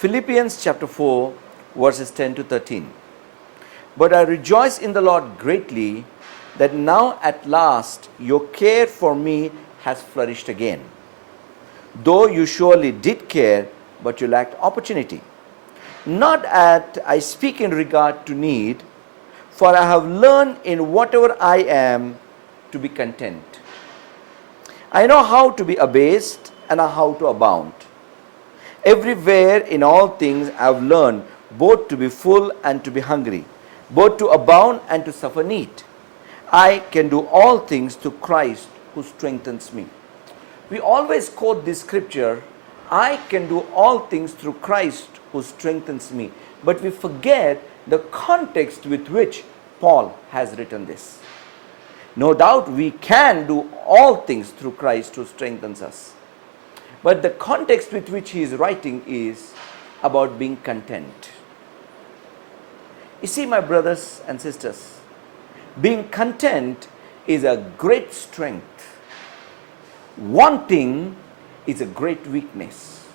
Philippians chapter 4, verses 10 to 13. But I rejoice in the Lord greatly that now at last your care for me has flourished again. Though you surely did care, but you lacked opportunity. Not that I speak in regard to need, for I have learned in whatever I am to be content. I know how to be abased and how to abound. Everywhere in all things I have learned both to be full and to be hungry, both to abound and to suffer need. I can do all things through Christ who strengthens me. We always quote this scripture, I can do all things through Christ who strengthens me. But we forget the context with which Paul has written this. No doubt we can do all things through Christ who strengthens us. But the context with which he is writing is about being content. You see, my brothers and sisters, being content is a great strength. Wanting is a great weakness.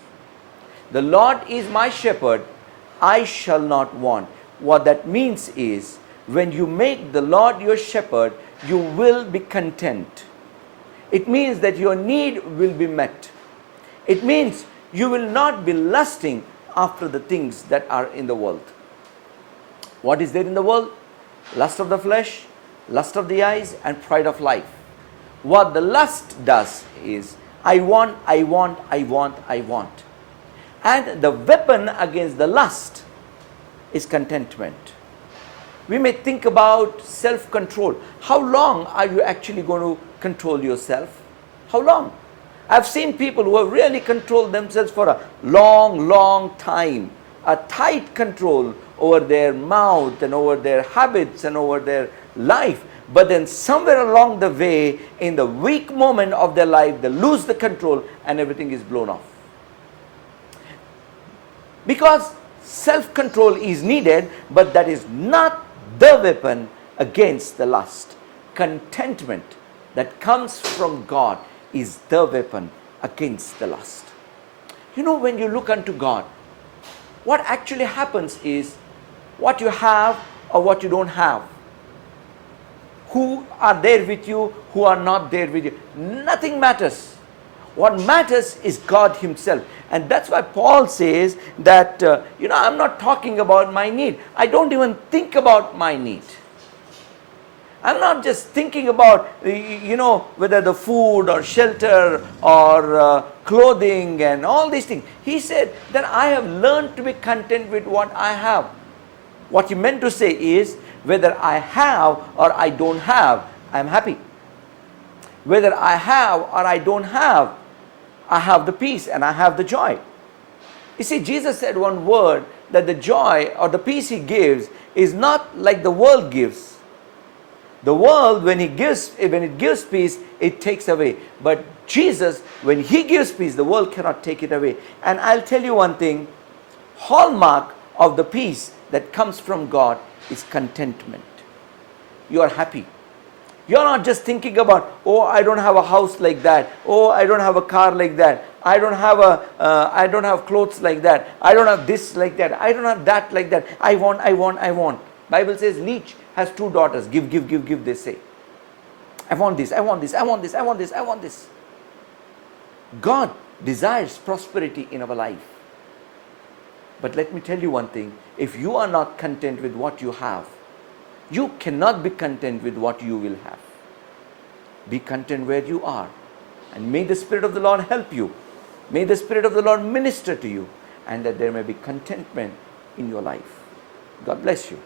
The Lord is my shepherd, I shall not want. What that means is, when you make the Lord your shepherd, you will be content. It means that your need will be met. It means you will not be lusting after the things that are in the world. What is there in the world? Lust of the flesh, lust of the eyes, and pride of life. What the lust does is, I want. And the weapon against the lust is contentment. We may think about self-control. How long are you actually going to control yourself? How long? I've seen people who have really controlled themselves for a long time. A tight control over their mouth and over their habits and over their life. But then somewhere along the way, in the weak moment of their life, they lose the control and everything is blown off. Because self-control is needed, but that is not the weapon against the lust. Contentment that comes from God is the weapon against the lust. You know, when you look unto God, what actually happens is what you have or what you don't have. Who are there with you, who are not there with you. Nothing matters. What matters is God himself. And that's why Paul says that, I'm not talking about my need. I don't even think about my need. I'm not just thinking about, whether the food or shelter or clothing and all these things. He said that I have learned to be content with what I have. What he meant to say is, whether I have or I don't have, I'm happy. Whether I have or I don't have, I have the peace and I have the joy. You see, Jesus said one word, that the joy or the peace he gives is not like the world gives. The world, when it gives peace, it takes away. But Jesus, when he gives peace, the world cannot take it away. And I'll tell you one thing, hallmark of the peace that comes from God is contentment. You are happy. You're not just thinking about, I don't have a house like that. I don't have a car like that. I don't have clothes like that. I don't have this like that. I don't have that like that. I want. Bible says leech has two daughters. Give, they say. I want this. God desires prosperity in our life. But let me tell you one thing. If you are not content with what you have, you cannot be content with what you will have. Be content where you are. And may the Spirit of the Lord help you. May the Spirit of the Lord minister to you. And that there may be contentment in your life. God bless you.